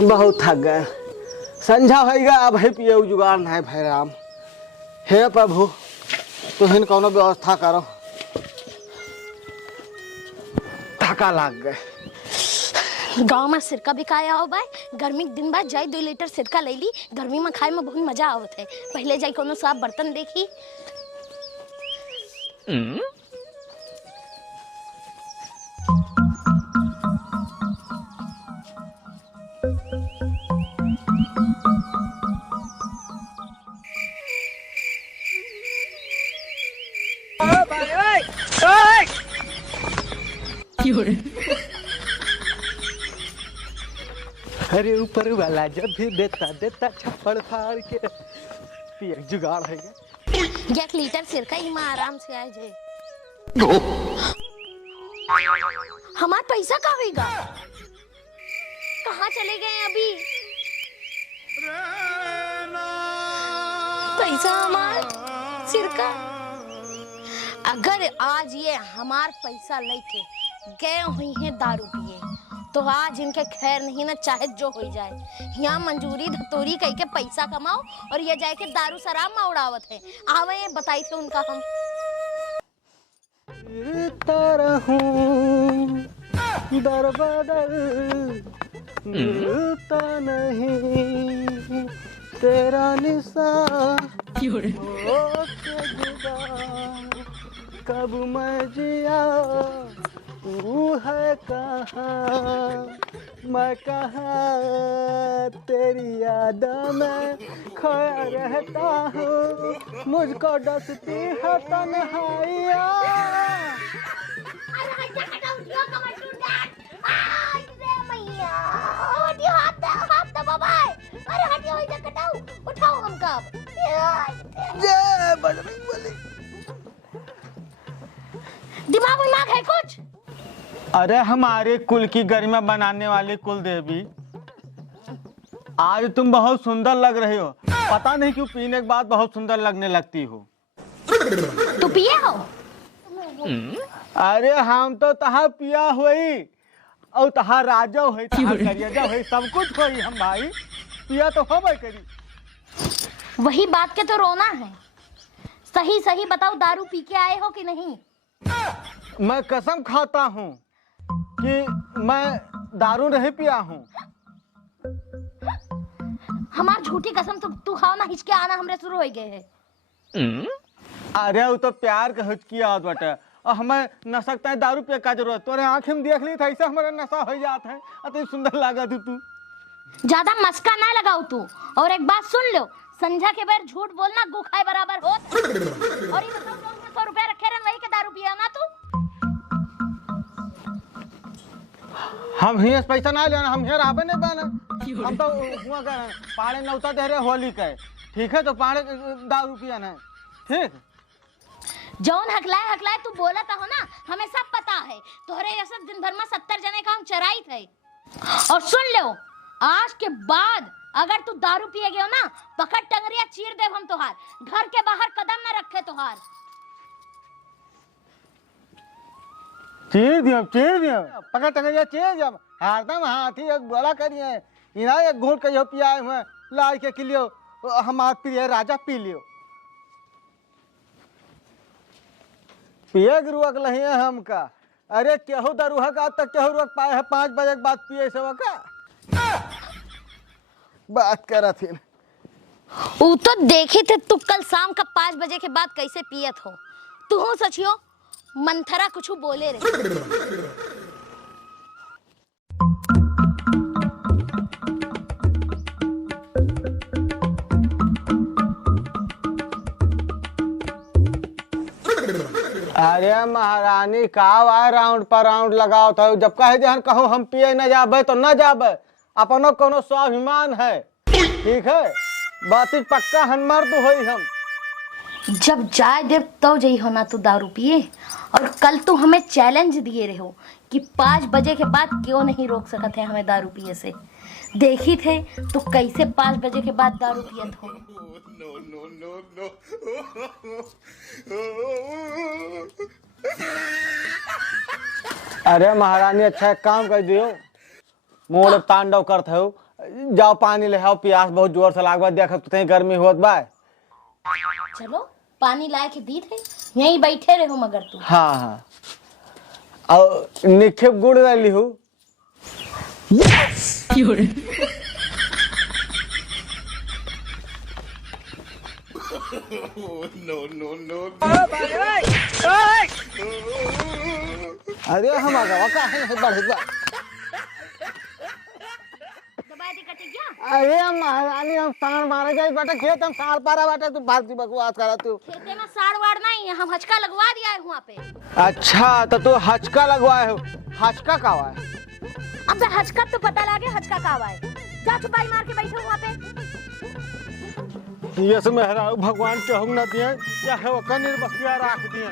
बहुत थक गए। संझा भैया अब है पिए जुगाड़ नहीं भाई राम। हे प्रभु तुहिन कोनो व्यवस्था करो। थका लाग गए। गाँव में सिरका बिकाया हो भाई। गर्मी के दिन बाद जाई 2 लीटर सिरका ले ली। गर्मी में खाए में बहुत मजा आवत है। पहले जाई कोनो साफ बर्तन देखी। अरे ऊपर वाला जब भी देता देता छप्पड़ फाड़ के पिए जुगाड़ है। 1 लीटर सिरका ही में आराम से आए जाए। हमारा पैसा कहाँ होगा? कहाँ चले गए अभी? पैसा हमार सिरका। अगर आज ये हमार पैसा लेके गए हुई हैं दारू पिए तो आज इनके खैर नहीं ना, चाहे जो हो जाए। यहाँ मंजूरी धतूरी कह के पैसा कमाओ और ये जाए के दारू शराब में उड़ावत है। आवे बताई थे उनका हम दर बदर मिलता नहीं तेरा निशान कब मैं जिया तू है कहाँ मैं कहाँ तेरी याद में खोया रहता हूँ मुझको डसती है तन्हाइयाँ। उठाओ हमका। दिमाग है कुछ? अरे हमारे कुल की गरिमा बनाने वाली कुल देवी, आज तुम बहुत सुंदर लग रही हो। पता नहीं क्यों पीने के बाद बहुत सुंदर लगने लगती हो। तू पिए हो? अरे हम तो तहा पिया हुई और तहा राजा हुई, तहा करिया हुई, सब कुछ हुई। हम भाई पिया तो हम करी। वही बात के तो रोना है। सही सही बताओ, दारू पी के आए हो कि नहीं? मैं कसम खाता हूँ कि मैं दारू नहीं पिया हूँ। हमार झूठी कसम तो तू खाओ ना, हिचके आना हमरे शुरू हो गए है। अरे वो तो प्यार के हिचकी आवत बाटे और हमें न सकता है दारू पिए का जरूरत। तोरे आँखें में देख ली था ऐसा हमारा नशा हो जाता है। अति सुंदर लगा तू। ज्यादा मस्का ना लगाओ तू। और एक बात सुन लो, संझा के बार झूठ बोलना गुखाए बराबर हो। और ये बताओ 100 रुपए रखे रहे वही के दारू पिया ना तू? हम ही पैसा ना लेना, हम here आवे नहीं पाना। हम तो हुआ कर पाड़े नौता दे रहे होली के, ठीक है? तो पाड़े दारू पिया ना, ठीक? जौन हकलाए तू बोला था हो ना, हमें सब पता है। तोहरे ऐसा दिन भर में 70 जने का हम चराई थे। और सुन लो, आज के बाद अगर तू दारू पिए गयो ना, पकड़ टंगरिया चीर देव हम तोहार। घर के बाहर कदम न रखे तोहार। चीर दियो पकड़ टंगरिया चीर जब हरदम हाथी एक बोला करिए इना एक घूट के यो पियाए हुए लाल के किलियो हमार प्रिय राजा पी लियो। पिए गुरुक लही है हमका। अरे केहू दरुहा का तक केहू रोक पाए है 5 बजे के बाद पिए से का बात करा थी। वो तो देखे थे तू कल शाम का 5 बजे के बाद कैसे पियत हो। तू हो सचियो मंथरा कुछ बोले रे। अरे महारानी का राउंड पर राउंड लगाओ था। जब कहे जहन कहो हम पिए न जाबे तो न जाबे। अपनो कोनो स्वाभिमान है, ठीक है? बात पक्का हनमर्द होई हम। जब जाए देव तो जई हो ना तू दारू पिए। और कल तू हमें चैलेंज दिए रहे हो कि 5 बजे के बाद क्यों नहीं रोक सकते हैं हमें दारू पिए से। देखी थे तू कैसे 5 बजे के बाद दारू पियत हो। अरे महारानी अच्छा एक काम कर दियो, मोड़ तांडव करते हो। जाओ पानी ले आओ, प्यास बहुत जोर से लागबा, देखो तुते गर्मी होत बा। चलो पानी लाए के दी थे, यहीं बैठे रहो मगर तू। हाँ हाँ, और निक्षेप गुड़ डाली हूँ। अरे हम आ गए, का है बढ़ गया। अरे महारानी, हम साड़ मारे जाए बेटा, खेत हम साड़ पारा बेटा, तू भारती बकवास करा तू। खेते में साड़ वाड़ नहीं है, हम हचका लगवा दिया है वहाँ पे। अच्छा तो तू हचका लगवाए हो, हचका का हुआ है? अब हचका तो पता लगे हचका का हुआ है, जा छुपाई मार के बैठे वहाँ पे। ये से मेहरा भगवान चहुंग न दिए, क्या है वो कनीर बसिया राख दिए।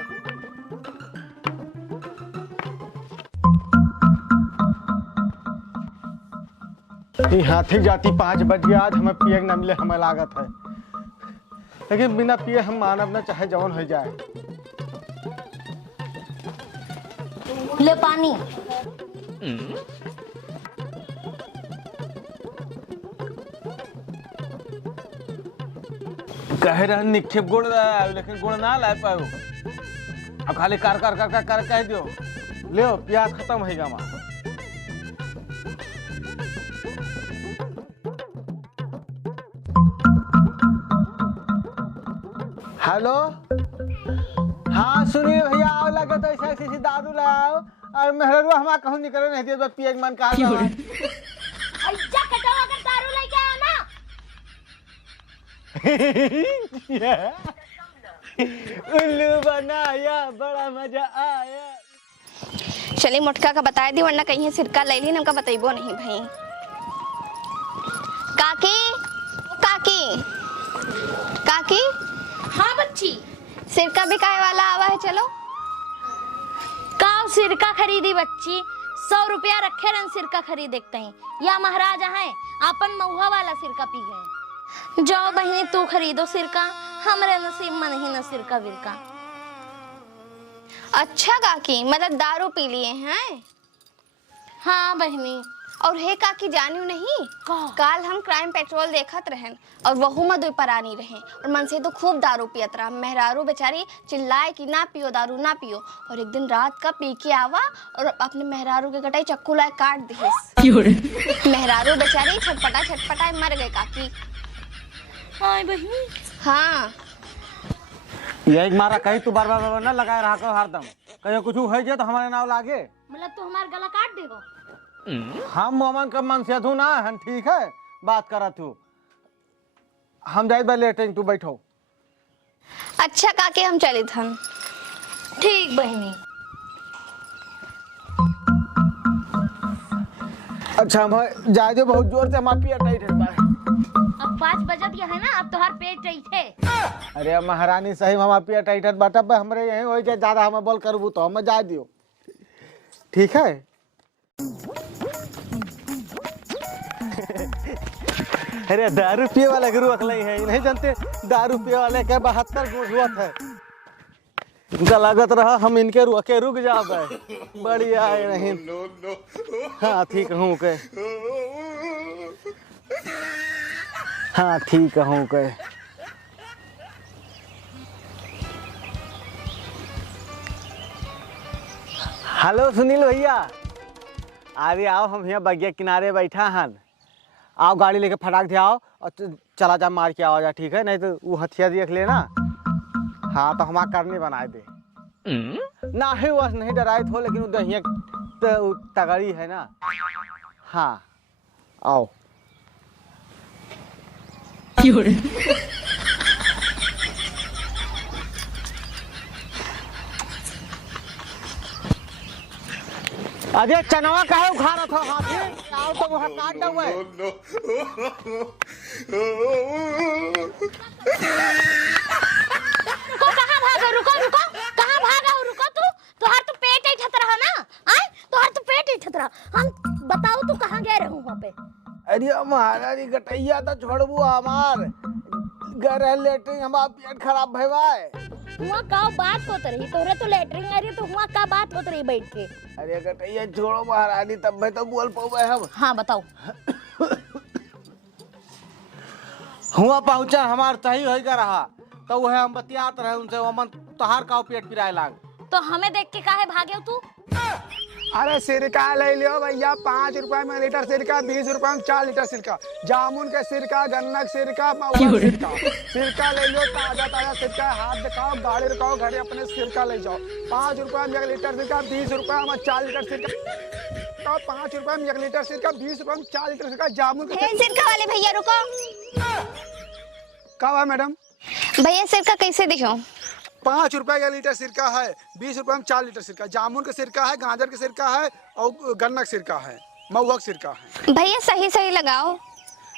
हाथी जाती 5 बज गया, आज हमें पिए न मिले हमें लागत है, लेकिन बिना पिए हम मानव न चाहे जवन हो जाए। ले पानी। कह रहे निक्षेप गुड़ लाए, लेकिन गुड़ ना ला पाओ। अब खाली कर कर कर कर कर कह दियो, ले प्याज खत्म होगा माँ। हेलो, हाँ सुनिए भैया, आओ लगे तो ऐसा ऐसी दारू लाओ, और मेहरुआ हमारा कहूँ निकले नहीं दिए, पिए मन कहा दारू लेके आया ना। उल्लू बनाया, बड़ा मजा आया। चलिए मोटका का बता दी, वरना कहीं सिरका ले ली, हमका बताइबो नहीं भाई। काकी काकी काकी। हाँ बच्ची, सिरका बिकाए वाला आवा है, चलो। काव सिरका खरीदी बच्ची, 100 रुपया रखे रन सिरका खरीद देखते हैं, या महाराजा है अपन महुआ वाला सिरका पी गए। जाओ बहनी तू खरीदो सिरका, हमरे नसीब में नहीं न सिरका विरका। अच्छा काकी, मतलब दारू पी लिए हैं? हाँ बहनी। और हे काकी जानियो नहीं, काल हम क्राइम पेट्रोल देखत रहन, और वहू में 2 परानी रहे, और मन से तो खूब दारू पियत रहा। मेहरारू बेचारी चिल्लाए कि ना पियो दारू ना पियो, और एक दिन रात का पी के आवा और अपने मेहरारू के गटाई चक्कू लाए काट दिए। मेहरारू बेचारी छटपटाए मर गए काकी। हाँ बहनी। हाँ ये एक मारा कहीं तू बार बार ना लगाए रहा करो हरदम, कहीं कुछ हो जाए तो हमारे नाम लागे। मतलब तू हमारा गला काट देगो? हम मोमन का मन से धू ना हम, ठीक है बात करा तू, हम जाए बा लेटे, तू बैठो। अच्छा काकी, हम चली थन। ठीक बहनी। अच्छा हम जाए दो, बहुत जोर से हमारा पिया टाइट है। अब 5 बजत है ना, अब तोहार पेट टाइट है। अरे महारानी सही में हमारा पिया टाइट है, बाटा हमरे यहीं हो जाए, ज्यादा हमें बोल करबू तो हमें जाए दियो, ठीक है। अरे दारू पिए वाला गुरु अकल है, नहीं जानते दारू पिए वाले के 72 गुण हुआ है। इनका लागत रहा हम इनके रुक जाए, बढ़िया है नहीं। हाँ ठीक हूँ के, हाँ ठीक हूँ के। हेलो सुनील भैया, अरे आओ, हम यहाँ बगिया किनारे बैठा हन, आओ गाड़ी लेके फटाक से आओ और चला जा, मार के आओ जा, ठीक है, नहीं तो वो हथियार देख लेना। हाँ तो हमारा करने बनाए दे ना है, वह नहीं डराए थो, लेकिन उधर तो तगड़ी है ना। हाँ आओ। अरे चनवा काहे उखा रहा था हाथी, आओ तो वहाँ काट दो। कहाँ भागा? रुको रुको, कहाँ भागा हो? रुको तू, तोहार तो पेट ही ठत रहा ना, आए तोहार तो पेट ही ठत रहा। हम बताओ तू कहाँ गए रहूं वहाँ पे? अरे महारानी गटैया तो छोड़बू हमार घर लेटे, हमारा पेट खराब भइवाए। वहाँ का बात होत रही, तोरे तो लेटरिंग आ रही, तो वहाँ का बात होत रही बैठ के? अरे गटैया छोड़ो महारानी, तब मैं तो बोल पाऊँ हम। हाँ बताओ। हुआ पहुंचा हमार सही हो जा रहा तो वह हम बतियात रहे उनसे वमन तोहार का पेट पिराए लाग। तो हमें देख के काहे भागे हो तू? अरे सिरका ले लियो भैया, 5 रुपए में लीटर सिरका, 20 रुपए में 4 लीटर सिरका, जामुन के सिरका, गन्ना के सिरका, महुआ सिरका। सिरका ले लियो, ताजा ताजा सिरका, हाथ दिखाओ, गाड़ी रुकाओ, घरे अपने सिरका ले जाओ। 5 रुपए में 1 लीटर सिरका, 20 रुपए में 4 लीटर सिरका, 5 रुपए में 1 लीटर सिरका, 20 रुपए में 4 लीटर सिरका, जामुन के सिरका वाले भैया रुको। कब है मैडम? भैया सिरका कैसे दिखाऊं? 5 रुपए का लीटर सिरका है, 20 रुपए में 4 लीटर सिरका, जामुन का सिरका है, गाजर का सिरका है और गन्ना का सिरका है, महुआ का सिरका है। भैया सही सही लगाओ।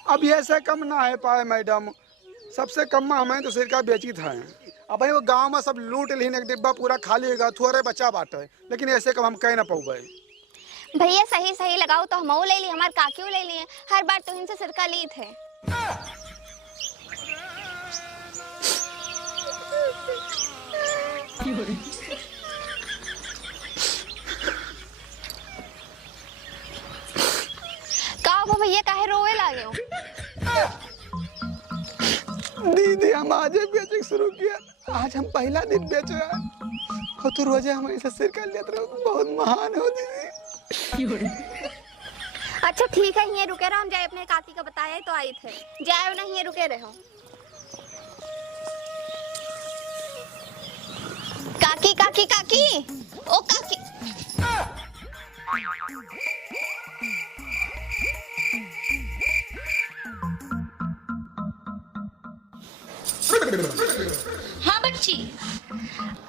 अब ये से कम ना है पाए मैडम, सबसे कम में हमें तो सिरका बेचित है। अब भाई वो गांव में सब लूट लीन, एक डिब्बा पूरा खाली होगा, थोड़े बचा बाटे, लेकिन ऐसे कम हम कह ना पाऊबे। भैया सही सही लगाओ तो हम ले लिए, हमारे काकियों ले लिए, हर बार तो इनसे सिरका ली थे। का वो भैया काहे रोवे लागे हो? दीदी हम आज बेचे शुरू किया, आज हम पहला दिन बेच रहे हैं और तो रोजे हम ऐसे सिरका लेते रहो, तो बहुत महान हो दीदी। अच्छा ठीक है, ये रुके रहो, हम जाए अपने काकी का बताया तो आए थे, जाए नहीं ये रुके रहो। काकी काकी काकी, ओ काकी। हाँ बच्ची।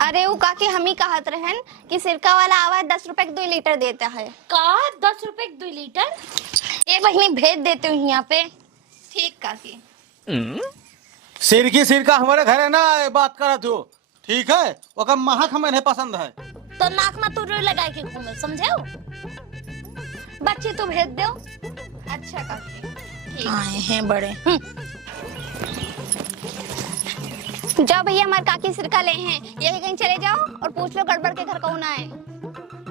अरे वो काकी हम ही कहत रहन कि सिरका वाला आवा 10 रुपए के 2 लीटर देता है। का 10 रुपए के 2 लीटर? एक महीने भेज देते हूँ यहाँ पे। ठीक काकी। सिरका हमारे घर है ना, ये बात करत हो ठीक है, ओकर महक हमें पसंद है। तो नाक में तू रुई लगाए के घूमे, समझे हो? बच्चे तो भेज दो। अच्छा काकी। आए हैं बड़े। जाओ भैया, हमारे काकी सिरका ले हैं, यही कहीं चले जाओ और पूछ लो गड़बड़ के घर कौन आए।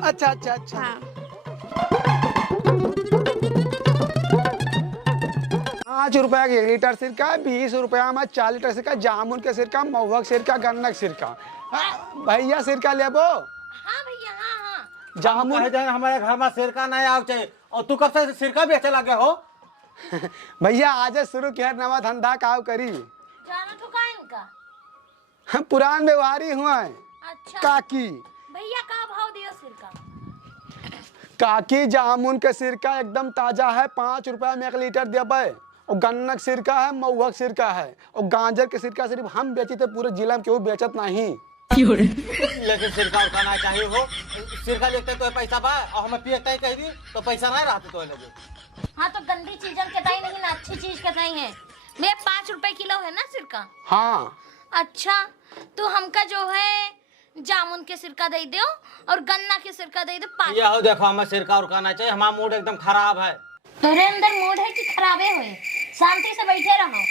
अच्छा अच्छा अच्छा। हाँ। 5 रुपए का 1 लीटर सिरका, 20 रुपया में 4 लीटर सिरका, जामुन के सिरका, महुआ के सिरका, गन्ना के सिरका। भैया सिरका लेबो? हाँ भैया, हाँ हाँ। जामुन कहे जाए हमारे घर में सिरका नहीं आव चाहिए, और तू कब से सिरका बेचे लगे हो? भैया आज शुरू किया नवा धंधा, काव करी। जाना तो का इनका? हम पुरान व्यवहारी हुआ है। अच्छा काकी भैया, का भाव दियो सिरका? काकी जामुन के सिरका एकदम ताजा है, 5 रुपए में 1 लीटर देबे, और गन्ना के सिरका है, महुआ के सिरका है, और गाजर के सिरका सिर्फ हम बेची थे, पूरे जिला में केहू बेचत नहीं। लेकिन सिरका उठाना चाहिए हो, सिरका लेते तो पैसा बा और हमें पियते कह दी तो पैसा नहीं रहते तो लगे। हाँ तो गंदी चीजन के ताई नहीं ना, अच्छी चीज के ताई है। मेरे 5 रुपए किलो है ना सिरका? हाँ अच्छा तो हमका जो है जामुन के सिरका दे दो और गन्ना के सिरका दे दो 5। ये हो देखो, हमें सिरका उड़काना चाहिए, हमारा मूड एकदम खराब है। तेरे अंदर मूड है कि खराबे हुए? शांति से बैठे रहो।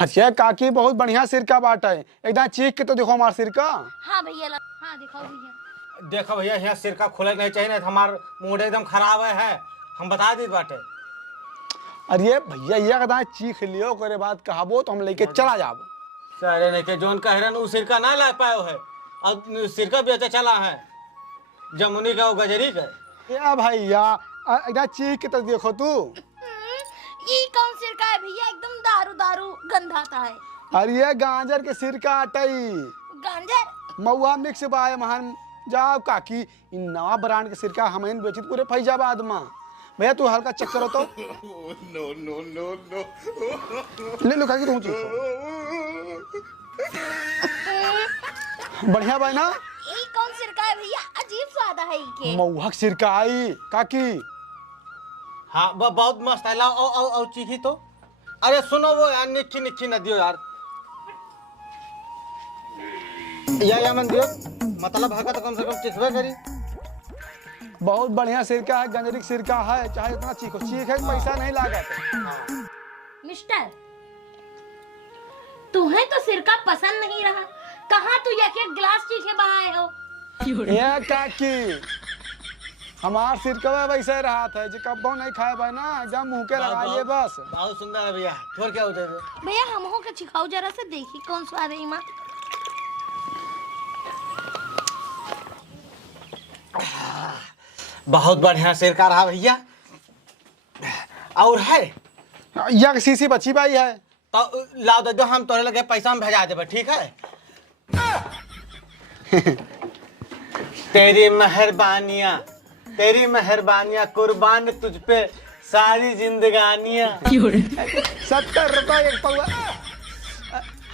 अच्छा काकी बहुत बढ़िया सिरका बाट है, एकदम चीख के तो देखो हमारा सिरका। हाँ भैया, हाँ दिखाओ भैया। देखो भैया, यहाँ सिरका खुले नहीं चाहिए, नहीं तो हमारा मूड एकदम खराब है, हम बता दी बाटे। अरे भैया ये कहता है चीख लियो, करे बात कहबो तो हम लेके चला जाबो। सारे नहीं के जोन कह रहे वो सिरका ना ला पाए है, और सिरका बेचे चला है जमुनी का, वो गजरी का। या भैया एकदम चीख के तो देखो तू। ये कौन सिरका है भैया? एकदम दारू दारू गंधाता है। अरे ये गाजर के सिरका अटई, गांजर महुआ मिक्स बाय महान। जाओ काकी, इन नवा ब्रांड के सिरका हमें बेचित पूरे फैजाबाद में। भैया तू हल्का चेक करो तो। No no no no. ले लो काकी तुम चीखो। बढ़िया भाई ना? ये कौन सिरका है भैया? अजीब स्वाद है के। महुआ के सिरका आई काकी। हाँ बहुत मस्त है, लाओ और चीखी तो। अरे सुनो वो यार, निक्की निक्की न दियो यार, या मन दियो, मतलब है तो कम से कम चिखबे करी। बहुत बढ़िया सिरका है, गंजरी सिरका है, चाहे इतना चीखो, चीखे पैसा नहीं लागत। मिस्टर, तुम्हें तो सिरका पसंद नहीं रहा, कहाँ तू एक एक गिलास चीखे बहाए हो? ये काकी हमार सिरका वैसे रहा था जो कब्बो नहीं खाए भाई ना एकदम मुंह के लगा लिए बस। बहुत सुंदर है भैया, थोड़ क्या होते थे भैया हमहो के चिखाओ जरा से, देखी कौन स्वाद है इमा। बहुत बढ़िया सिरका रहा भैया। और है यह सीसी बची भाई है। तो लाओ दे दो, हम तोरे लगे पैसा हम भेजा देबे, ठीक है। तेरी मेहरबानियाँ, तेरी मेहरबानियाँ, कुर्बान तुझ पे सारी जिंदगानियाँ। 70 रुपए एक पौवा।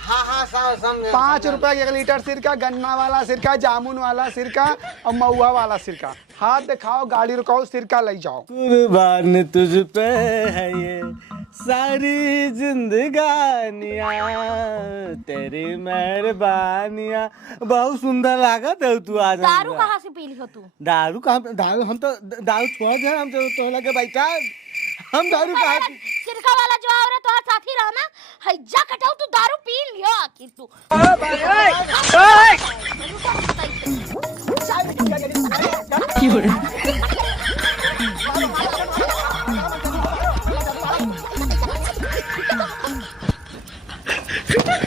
हाँ हाँ समझ 5 रुपए एक लीटर सिरका, गन्ना वाला सिरका, जामुन वाला सिरका और महुआ वाला सिरका। हाथ दिखाओ, गाड़ी रुकाओ, सिरका ले जाओ। कुर्बान तुझ पे है ये सारी जिंदगानियाँ, तेरी मेहरबानियाँ। बहुत सुंदर लागत है तू आज। दारू कहाँ से पी ली हो तू? दारू कहाँ पे? दारू हम तो दारू छोड़ दे, हम तो लगे बैठा हम दारू कहाँ? सिरका वाला जो और तो साथी रहा ना, हैजा कटाऊ तू दारू पी लियो आखिर तू।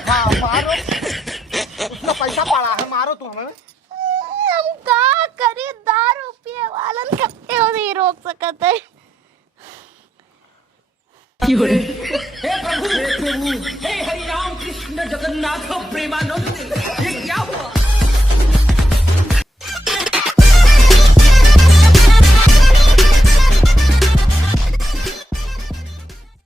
हाँ मारो, उसका पैसा पड़ा है, मारो तू हमें। हम का करी, दारू पिए वालन कत्ते हो नहीं रोक सकत है। हे प्रभु, हे हरि राम कृष्ण जगन्नाथ प्रेमानंद, ये क्या